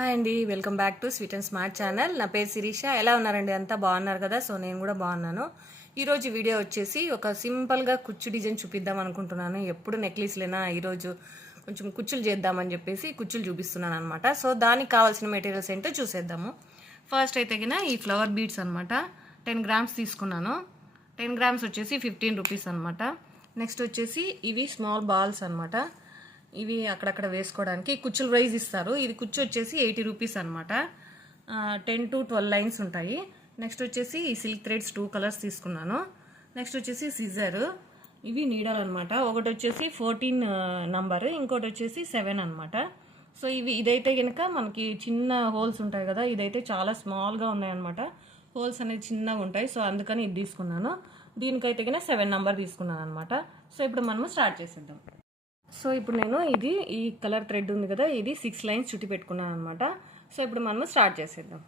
Hi అండి, welcome back to sweet and smart channel. నా పేరు శిరీష. ఎలా ఉన్నారండి? అంతా బాగున్నారు కదా? సో నేను కూడా బాగున్నాను. ఈరోజు వీడియో వచ్చేసి ఒక సింపుల్గా కుచ్చు డిజైన్ చూపిద్దాం అనుకుంటున్నాను. ఎప్పుడు నెక్లెస్లేనా, ఈరోజు కొంచెం కుచ్చులు చేద్దామని చెప్పేసి కుచ్చులు చూపిస్తున్నాను అనమాట. సో దానికి కావాల్సిన మెటీరియల్స్ ఏంటో చూసేద్దాము. ఫస్ట్ అయితే ఈ ఫ్లవర్ బీడ్స్ అనమాట 10 గ్రామ్స్ తీసుకున్నాను. 10 గ్రామ్స్ వచ్చేసి 15 రూపీస్ అనమాట. నెక్స్ట్ వచ్చేసి ఇవి స్మాల్ బాల్స్ అనమాట. ఇవి అక్కడక్కడ వేసుకోవడానికి కుచ్చులు ప్రైజ్ ఇస్తారు. ఇది కుచ్చు వచ్చేసి 80 రూపీస్ అనమాట. 10 to 12 లైన్స్ ఉంటాయి. నెక్స్ట్ వచ్చేసి ఈ సిల్క్ థ్రెడ్స్ 2 కలర్స్ తీసుకున్నాను. నెక్స్ట్ వచ్చేసి సిజర్, ఇవి నీడల్ అనమాట. ఒకటి వచ్చేసి 14 నంబర్, ఇంకోటి వచ్చేసి 7 అనమాట. సో ఇదైతే కనుక మనకి చిన్న హోల్స్ ఉంటాయి కదా, ఇదైతే చాలా స్మాల్గా ఉన్నాయన్నమాట. హోల్స్ అనేది చిన్నగా ఉంటాయి. సో అందుకని ఇది తీసుకున్నాను. దీనికైతే కనుక 7 నంబర్ తీసుకున్నాను అనమాట. సో ఇప్పుడు మనము స్టార్ట్ చేసేద్దాం. సో ఇప్పుడు నేను ఈ కలర్ థ్రెడ్ ఉంది కదా, ఇది 6 లైన్స్ చుట్టి పెట్టుకున్నాను అనమాట. సో ఇప్పుడు మనము స్టార్ట్ చేసేద్దాం.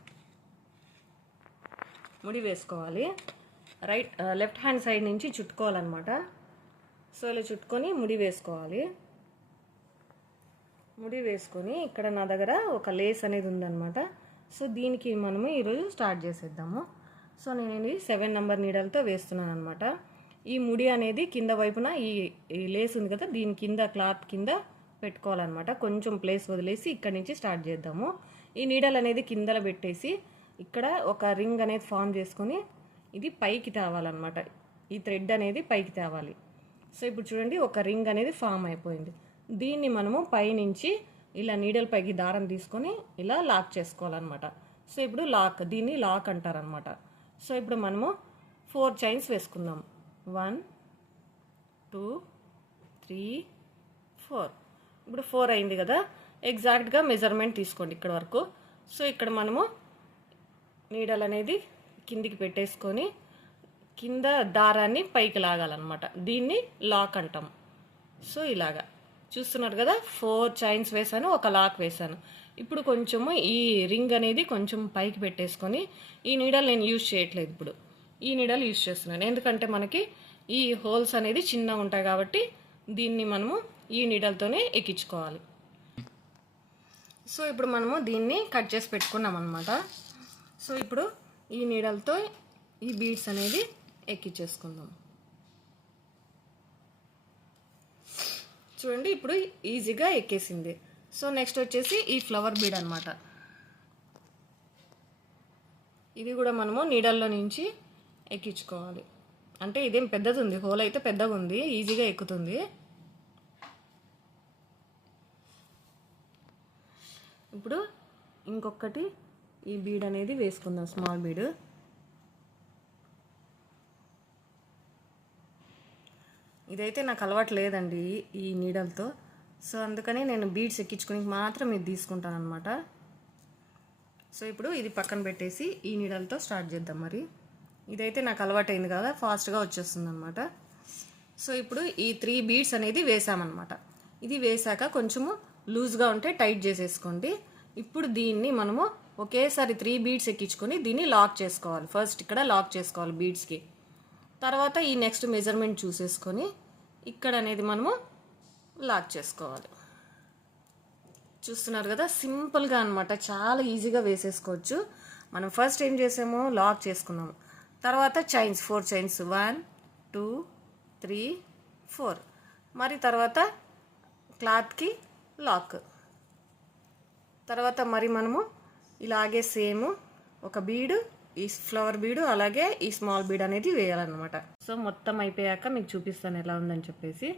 ముడి వేసుకోవాలి. లెఫ్ట్ హ్యాండ్ సైడ్ నుంచి చుట్టుకోవాలన్నమాట. సో ఇలా చుట్టుకొని ముడి వేసుకోవాలి. ముడి వేసుకొని ఇక్కడ నా దగ్గర ఒక లేస్ అనేది ఉందన్నమాట. సో దీనికి మనము ఈరోజు స్టార్ట్ చేసేద్దాము. సో నేను 7 నంబర్ నీడలతో వేస్తున్నాను అనమాట. ఈ ముడి అనేది కింద వైపున ఈ లేస్ ఉంది కదా, దీని కింద క్లాత్ కింద పెట్టుకోవాలన్నమాట. కొంచెం ప్లేస్ వదిలేసి ఇక్కడ నుంచి స్టార్ట్ చేద్దాము. ఈ నీడల్ అనేది కిందలో పెట్టేసి ఇక్కడ ఒక రింగ్ అనేది ఫామ్ చేసుకొని ఇది పైకి తేవాలన్నమాట. ఈ థ్రెడ్ అనేది పైకి తేవాలి. సో ఇప్పుడు చూడండి, ఒక రింగ్ అనేది ఫామ్ అయిపోయింది. దీన్ని మనము పైనుంచి ఇలా నీడల్ పైకి దారం తీసుకొని ఇలా లాక్ చేసుకోవాలన్నమాట. సో ఇప్పుడు దీన్ని లాక్ అంటారనమాట. సో ఇప్పుడు మనము 4 చైన్స్ వేసుకుందాం. 1 2 3 4. ఇప్పుడు 4 అయింది కదా, ఎగ్జాక్ట్గా మెజర్మెంట్ తీసుకోండి ఇక్కడ వరకు. సో ఇక్కడ మనము నీడల్ అనేది కిందికి పెట్టేసుకొని కింద దారాన్ని పైకి లాగాలన్నమాట. దీన్ని లాక్ అంటాం. సో ఇలాగా చూస్తున్నారు కదా, 4 చైన్స్ వేసాను, ఒక లాక్ వేసాను. ఇప్పుడు కొంచెము ఈ రింగ్ అనేది కొంచెం పైకి పెట్టేసుకొని, ఈ నీడల్ నేను యూజ్ చేయట్లేదు, ఇప్పుడు ఈ నీడల్ యూజ్ చేస్తున్నాను. ఎందుకంటే మనకి ఈ హోల్స్ అనేది చిన్నగా ఉంటాయి కాబట్టి దీన్ని మనము ఈ నీడల్తోనే ఎక్కించుకోవాలి. సో ఇప్పుడు మనము దీన్ని కట్ చేసి పెట్టుకున్నాం అనమాట. సో ఇప్పుడు ఈ నీడల్తో ఈ బీడ్స్ అనేది ఎక్కించేసుకుందాం. చూడండి, ఇప్పుడు ఈజీగా ఎక్కేసింది. సో నెక్స్ట్ వచ్చేసి ఈ ఫ్లవర్ బీడ్ అనమాట. ఇది కూడా మనము నీడల్లో నుంచి ఎక్కించుకోవాలి. అంటే ఇదేం పెద్దది ఉంది, హోల్ అయితే పెద్దగా ఉంది, ఈజీగా ఎక్కుతుంది. ఇప్పుడు ఇంకొకటి ఈ బీడ్ అనేది వేసుకుందాం, స్మాల్ బీడ్. ఇదైతే నాకు అలవాటు లేదండి ఈ నీడల్తో. సో అందుకని నేను బీడ్స్ ఎక్కించుకుని మాత్రం ఇది తీసుకుంటాను అనమాట. సో ఇప్పుడు ఇది పక్కన పెట్టేసి ఈ నీడల్తో స్టార్ట్ చేద్దాం. మరి ఇదైతే నాకు అలవాటైంది కదా, ఫాస్ట్గా వచ్చేస్తుంది అనమాట. సో ఇప్పుడు ఈ 3 బీడ్స్ అనేది వేసామన్నమాట. ఇది వేసాక కొంచెము లూజ్గా ఉంటే టైట్ చేసేసుకోండి. ఇప్పుడు దీన్ని మనము ఒకేసారి 3 బీడ్స్ ఎక్కించుకొని దీన్ని లాక్ చేసుకోవాలి. ఫస్ట్ ఇక్కడ లాక్ చేసుకోవాలి బీడ్స్కి. తర్వాత ఈ నెక్స్ట్ మెజర్మెంట్ చూసేసుకొని ఇక్కడ అనేది మనము లాక్ చేసుకోవాలి. చూస్తున్నారు కదా, సింపుల్గా అనమాట, చాలా ఈజీగా వేసేసుకోవచ్చు. మనం ఫస్ట్ ఏం చేసామో లాక్ చేసుకున్నాము. తర్వాత చైన్స్ 4 చైన్స్ 1 2 3 4. మరి తర్వాత క్లాత్కి లాక్. తర్వాత మరి మనము ఇలాగే సేమ్ ఒక బీడు, ఈ ఫ్లవర్ బీడు, అలాగే ఈ స్మాల్ బీడ్ అనేది వేయాలన్నమాట. సో మొత్తం అయిపోయాక మీకు చూపిస్తాను ఎలా ఉందని చెప్పేసి.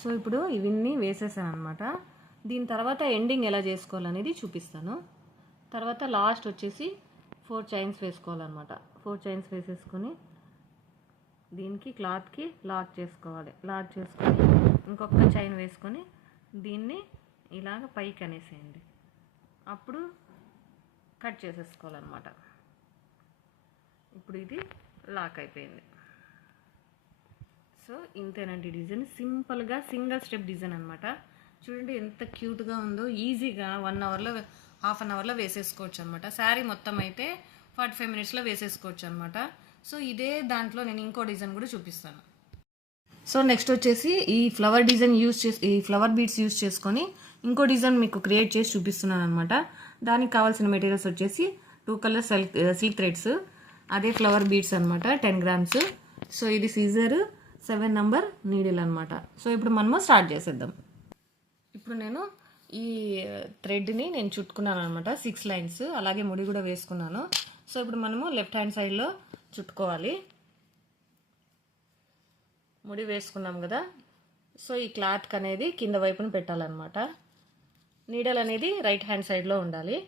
సో ఇప్పుడు ఇవన్నీ వేసేసాను అనమాట. దీని తర్వాత ఎండింగ్ ఎలా చేసుకోవాలనేది చూపిస్తాను. తర్వాత లాస్ట్ వచ్చేసి 4 చైన్స్ వేసుకోవాలన్నమాట. 4 చైన్స్ వేసేసుకొని దీనికి క్లాత్కి లాక్ చేసుకోవాలి. లాక్ చేసుకొని ఇంకొక చైన్ వేసుకొని దీన్ని ఇలాగ పైకి అనేసేయండి. అప్పుడు కట్ చేసేసుకోవాలన్నమాట. ఇప్పుడు ఇది లాక్ అయిపోయింది. సో ఇంతేనండి డిజైన్, సింపుల్గా సింగిల్ స్టెప్ డిజైన్ అనమాట. చూడండి ఎంత క్యూట్గా ఉందో. ఈజీగా 1 అవర్లో, హాఫ్ అన్ అవర్లో వేసేసుకోవచ్చు అనమాట. శారీ మొత్తం అయితే 45 మినిట్స్లో వేసేసుకోవచ్చు అనమాట. సో ఇదే దాంట్లో నేను ఇంకో డిజైన్ కూడా చూపిస్తాను. సో నెక్స్ట్ వచ్చేసి ఈ ఫ్లవర్ డిజైన్ ఈ ఫ్లవర్ బీడ్స్ యూస్ చేసుకొని ఇంకో డిజైన్ మీకు క్రియేట్ చేసి చూపిస్తున్నాను అనమాట. దానికి కావాల్సిన మెటీరియల్స్ వచ్చేసి 2 కలర్ సిల్క్ థ్రెడ్స్, అదే ఫ్లవర్ బీడ్స్ అనమాట 10 grams. సో ఇది సీజర్ 7 నెంబర్ నీడిల్ అనమాట. సో ఇప్పుడు మనము స్టార్ట్ చేసేద్దాం. ఇప్పుడు నేను ఈ థ్రెడ్ని నేను చుట్టుకున్నాను అనమాట 6 lines, అలాగే ముడి కూడా వేసుకున్నాను. సో ఇప్పుడు మనము లెఫ్ట్ హ్యాండ్ సైడ్లో చుట్టుకోవాలి. ముడి వేసుకున్నాం కదా. సో ఈ క్లాత్కి అనేది కింద వైపున పెట్టాలన్నమాట. నీడల్ అనేది రైట్ హ్యాండ్ సైడ్లో ఉండాలి.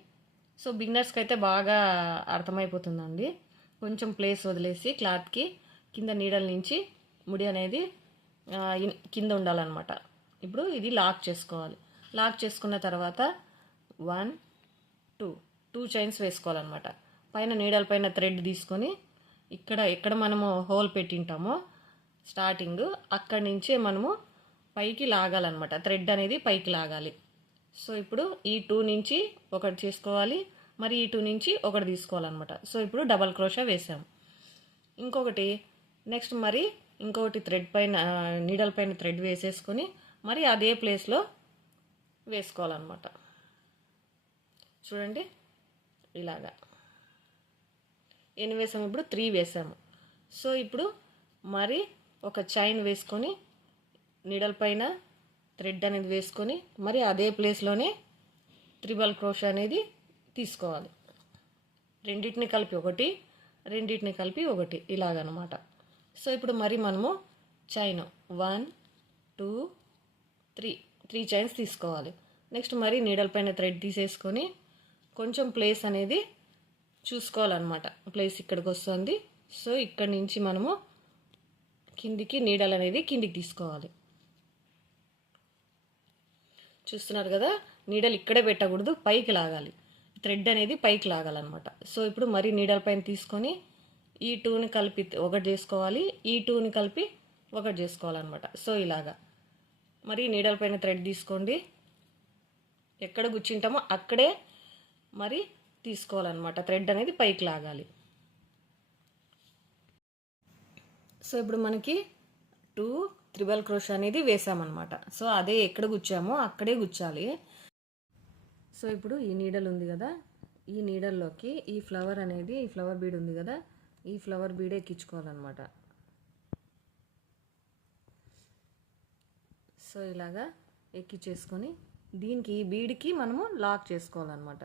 సో బిగినర్స్కి అయితే బాగా అర్థమైపోతుందండి. కొంచెం ప్లేస్ వదిలేసి క్లాత్కి కింద నీడల్ నుంచి ముడి అనేది కింద ఉండాలన్నమాట. ఇప్పుడు ఇది లాక్ చేసుకోవాలి. లాక్ చేసుకున్న తర్వాత 1 2 చైన్స్ వేసుకోవాలన్నమాట. పైన నీడల్ పైన థ్రెడ్ తీసుకొని ఎక్కడ మనము హోల్ పెట్టింటామో స్టార్టింగ్ అక్కడి నుంచే మనము పైకి లాగాలన్నమాట. థ్రెడ్ అనేది పైకి లాగాలి. సో ఇప్పుడు ఈ 2 నుంచి ఒకటి చేసుకోవాలి, మరి ఈ 2 నుంచి ఒకటి తీసుకోవాలన్నమాట. సో ఇప్పుడు డబల్ క్రోషా వేసాము. ఇంకొకటి నెక్స్ట్ మరి ఇంకొకటి థ్రెడ్ పైన నీడల్ పైన థ్రెడ్ వేసేసుకొని మరి అదే ప్లేస్లో వేసుకోవాలన్నమాట. చూడండి ఇలాగా ఎన్ని వేసాము, ఇప్పుడు 3 వేసాము. సో ఇప్పుడు మరి ఒక చైన్ వేసుకొని నీడల్ పైన థ్రెడ్ అనేది వేసుకొని మరి అదే ప్లేస్లోనే త్రిబల్ క్రోషా అనేది తీసుకోవాలి. రెండింటిని కలిపి ఒకటి, రెండింటిని కలిపి ఒకటి, ఇలాగనమాట. సో ఇప్పుడు మరి మనము చైన్ 1 2 3 చైన్స్ తీసుకోవాలి. నెక్స్ట్ మరి నీడల్ పైన థ్రెడ్ తీసేసుకొని కొంచెం ప్లేస్ అనేది చూసుకోవాలన్నమాట. ప్లేస్ ఇక్కడికి వస్తుంది. సో ఇక్కడి నుంచి మనము కిందికి నీడల్ అనేది కిందికి తీసుకోవాలి. చూస్తున్నారు కదా, నీడల్ ఇక్కడే పెట్టకూడదు, పైకి లాగాలి. థ్రెడ్ అనేది పైకి లాగాలన్నమాట. సో ఇప్పుడు మరి నీడల్ పైన తీసుకొని ఈ 2ని కలిపి ఒకటి చేసుకోవాలి, ఈ 2ని కలిపి ఒకటి చేసుకోవాలన్నమాట. సో ఇలాగా మరి నీడల్ పైన థ్రెడ్ తీసుకోండి, ఎక్కడ గుచ్చింటామో అక్కడే మరి తీసుకోవాలన్నమాట. థ్రెడ్ అనేది పైకి లాగాలి. సో ఇప్పుడు మనకి 2 త్రిబల్ క్రోషా అనేది వేసామన్నమాట. సో అదే ఎక్కడ గుచ్చామో అక్కడే గుచ్చాలి. సో ఇప్పుడు ఈ నీడల్ ఉంది కదా, ఈ నీడల్లోకి ఈ ఫ్లవర్ అనేది, ఈ ఫ్లవర్ బీడ్ ఉంది కదా, ఈ ఫ్లవర్ బీడే ఎక్కించుకోవాలన్నమాట. సో ఇలాగా ఎక్కించేసుకొని దీనికి ఈ బీడ్కి మనము లాక్ చేసుకోవాలన్నమాట.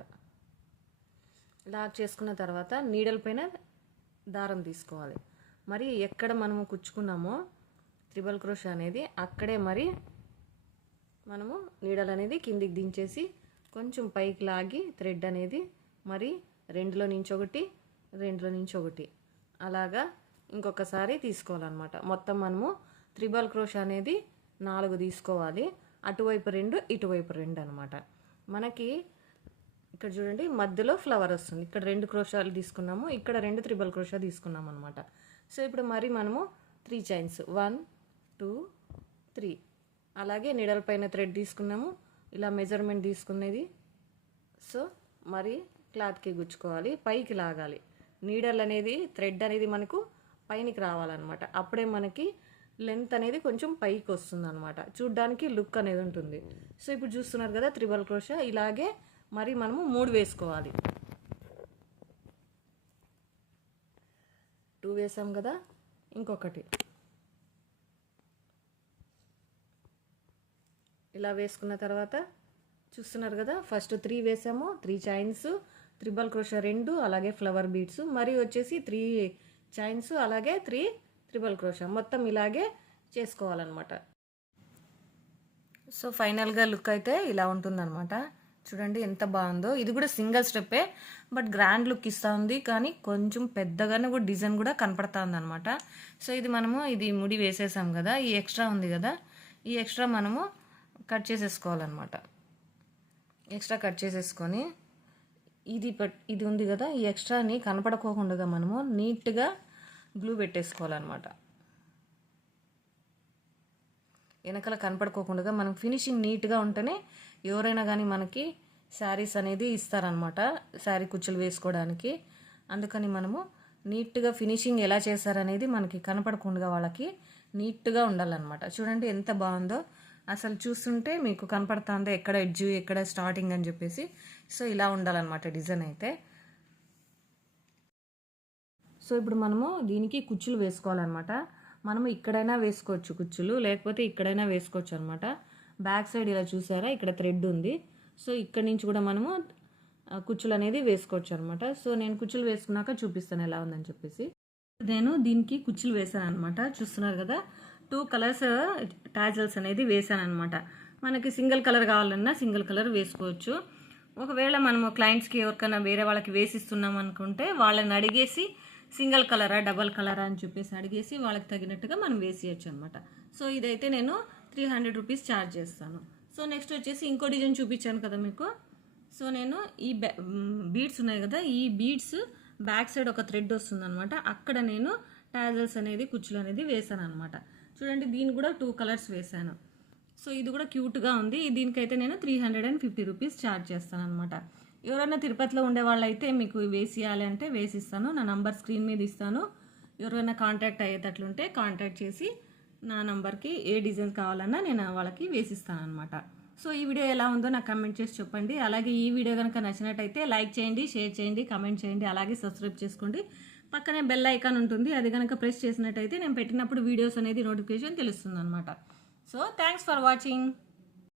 లాక్ చేసుకున్న తర్వాత నీడల్ పైన దారం తీసుకోవాలి. మరి ఎక్కడ మనము కుచ్చుకున్నామో త్రిబల్ క్రోషా అనేది అక్కడే మరి మనము నీడల్ అనేది కిందికి దించేసి కొంచెం పైకి లాగి థ్రెడ్ అనేది మరి 2లో నుంచి ఒకటి, 2లో నుంచి ఒకటి, అలాగా ఇంకొకసారి తీసుకోవాలన్నమాట. మొత్తం మనము త్రిబల్ క్రోషా అనేది 4 తీసుకోవాలి. అటువైపు 2, ఇటువైపు 2 అనమాట. మనకి ఇక్కడ చూడండి మధ్యలో ఫ్లవర్ వస్తుంది. ఇక్కడ 2 క్రోషాలు తీసుకున్నాము, ఇక్కడ 2 త్రిబల్ క్రోషా తీసుకున్నాము అనమాట. సో ఇప్పుడు మరి మనము 3 చైన్స్ 1 2 3, అలాగే నీడల్ పైన థ్రెడ్ తీసుకున్నాము, ఇలా మెజర్మెంట్ తీసుకునేది. సో మరి క్లాత్కి గుచ్చుకోవాలి, పైకి లాగాలి. నీడల్ అనేది థ్రెడ్ అనేది మనకు పైనకి రావాలన్నమాట. అప్పుడే మనకి లెంత్ అనేది కొంచెం పైకి వస్తుంది అనమాట, చూడ్డానికి లుక్ అనేది ఉంటుంది. సో ఇప్పుడు చూస్తున్నారు కదా త్రిబల్ క్రోషా, ఇలాగే మరి మనము 3 వేసుకోవాలి. 2 వేసాం కదా, ఇంకొకటి ఇలా వేసుకున్న తర్వాత చూస్తున్నారు కదా, ఫస్ట్ 3 వేసాము, 3 చైన్స్, త్రిబల్ క్రోషా 2, అలాగే ఫ్లవర్ బీడ్స్, మరి వచ్చేసి 3 చైన్స్, అలాగే 3 త్రిబల్ క్రోషా, మొత్తం ఇలాగే చేసుకోవాలన్నమాట. సో ఫైనల్గా లుక్ అయితే ఇలా ఉంటుందన్నమాట. చూడండి ఎంత బాగుందో. ఇది కూడా సింగిల్ స్టెప్పే, బట్ గ్రాండ్ లుక్ ఇస్తూ ఉంది, కానీ కొంచెం పెద్దగానే కూడా డిజైన్ కూడా కనపడతా ఉంది అనమాట. సో ఇది ముడి వేసేసాం కదా, ఈ ఎక్స్ట్రా ఉంది కదా, ఈ ఎక్స్ట్రా మనము కట్ చేసేసుకోవాలన్నమాట. ఎక్స్ట్రా కట్ చేసేసుకొని ఇది ఉంది కదా, ఈ ఎక్స్ట్రాని కనపడకోకుండా మనము నీట్గా గ్లూ పెట్టేసుకోవాలన్నమాట. వెనకాల కనపడుకోకుండా మనం ఫినిషింగ్ నీట్గా ఉంటేనే ఎవరైనా కానీ మనకి శారీస్ అనేది ఇస్తారనమాట, శారీ కుచ్చులు వేసుకోవడానికి. అందుకని మనము నీట్గా ఫినిషింగ్ ఎలా చేస్తారనేది మనకి కనపడకుండా వాళ్ళకి నీట్గా ఉండాలన్నమాట. చూడండి ఎంత బాగుందో, అసలు చూస్తుంటే మీకు కనపడుతుందో ఎక్కడ ఎడ్జ్ ఎక్కడ స్టార్టింగ్ అని చెప్పేసి. సో ఇలా ఉండాలన్నమాట డిజైన్ అయితే. సో ఇప్పుడు మనము దీనికి కుచ్చులు వేసుకోవాలన్నమాట. మనము ఇక్కడైనా వేసుకోవచ్చు కుచ్చులు, లేకపోతే ఇక్కడైనా వేసుకోవచ్చు అనమాట. బ్యాక్ సైడ్ ఇలా చూసారా, ఇక్కడ థ్రెడ్ ఉంది. సో ఇక్కడ నుంచి కూడా మనము కుచ్చులు అనేది వేసుకోవచ్చు అనమాట. సో నేను కుచ్చులు వేసుకున్నాక చూపిస్తాను ఎలా ఉందని చెప్పేసి. నేను దీనికి కుచ్చులు వేసాను అనమాట. చూస్తున్నారు కదా, 2 కలర్స్ టాజల్స్ అనేది వేసాను అనమాట. మనకి సింగిల్ కలర్ కావాలన్నా సింగిల్ కలర్ వేసుకోవచ్చు. ఒకవేళ మనము క్లయింట్స్కి ఎవరికైనా వేరే వాళ్ళకి వేసిస్తున్నాం అనుకుంటే వాళ్ళని అడిగేసి సింగిల్ కలరా డబల్ కలరా అని చెప్పేసి అడిగేసి వాళ్ళకి తగినట్టుగా మనం వేసేయచ్చు అనమాట. సో ఇదైతే నేను 300 రూపీస్ ఛార్జ్ చేస్తాను. సో నెక్స్ట్ వచ్చేసి ఇంకో డిజైన్ చూపించాను కదా మీకు. సో నేను ఈ బీడ్స్ ఉన్నాయి కదా, ఈ బీడ్స్ బ్యాక్ సైడ్ ఒక థ్రెడ్ వస్తుంది అనమాట. అక్కడ నేను టాజల్స్ అనేది కుచ్చులు అనేది వేసాను అనమాట. చూడండి, దీన్ని కూడా 2 కలర్స్ వేసాను. సో ఇది కూడా క్యూట్గా ఉంది. దీనికైతే నేను 350 రూపీస్ ఛార్జ్ చేస్తాను అనమాట. ఎవరైనా తిరుపతిలో ఉండే వాళ్ళైతే మీకు వేసియాలి అంటే వేసిస్తాను. నా నంబర్ స్క్రీన్ మీద ఇస్తాను. ఎవరైనా కాంటాక్ట్ అయ్యేటట్లుంటే కాంటాక్ట్ చేసి నా నంబర్కి ఏ డిజైన్ కావాలన్నా నేను వాళ్ళకి వేసిస్తాను అనమాట. సో ఈ వీడియో ఎలా ఉందో నాకు కమెంట్ చేసి చెప్పండి. అలాగే ఈ వీడియో కనుక నచ్చినట్టయితే లైక్ చేయండి, షేర్ చేయండి, కమెంట్ చేయండి, అలాగే సబ్స్క్రైబ్ చేసుకోండి. పక్కనే బెల్ ఐకాన్ ఉంటుంది, అది కనుక ప్రెస్ చేసినట్టయితే నేను పెట్టినప్పుడు వీడియోస్ అనేది నోటిఫికేషన్ తెలుస్తుంది అనమాట. So thanks for watching.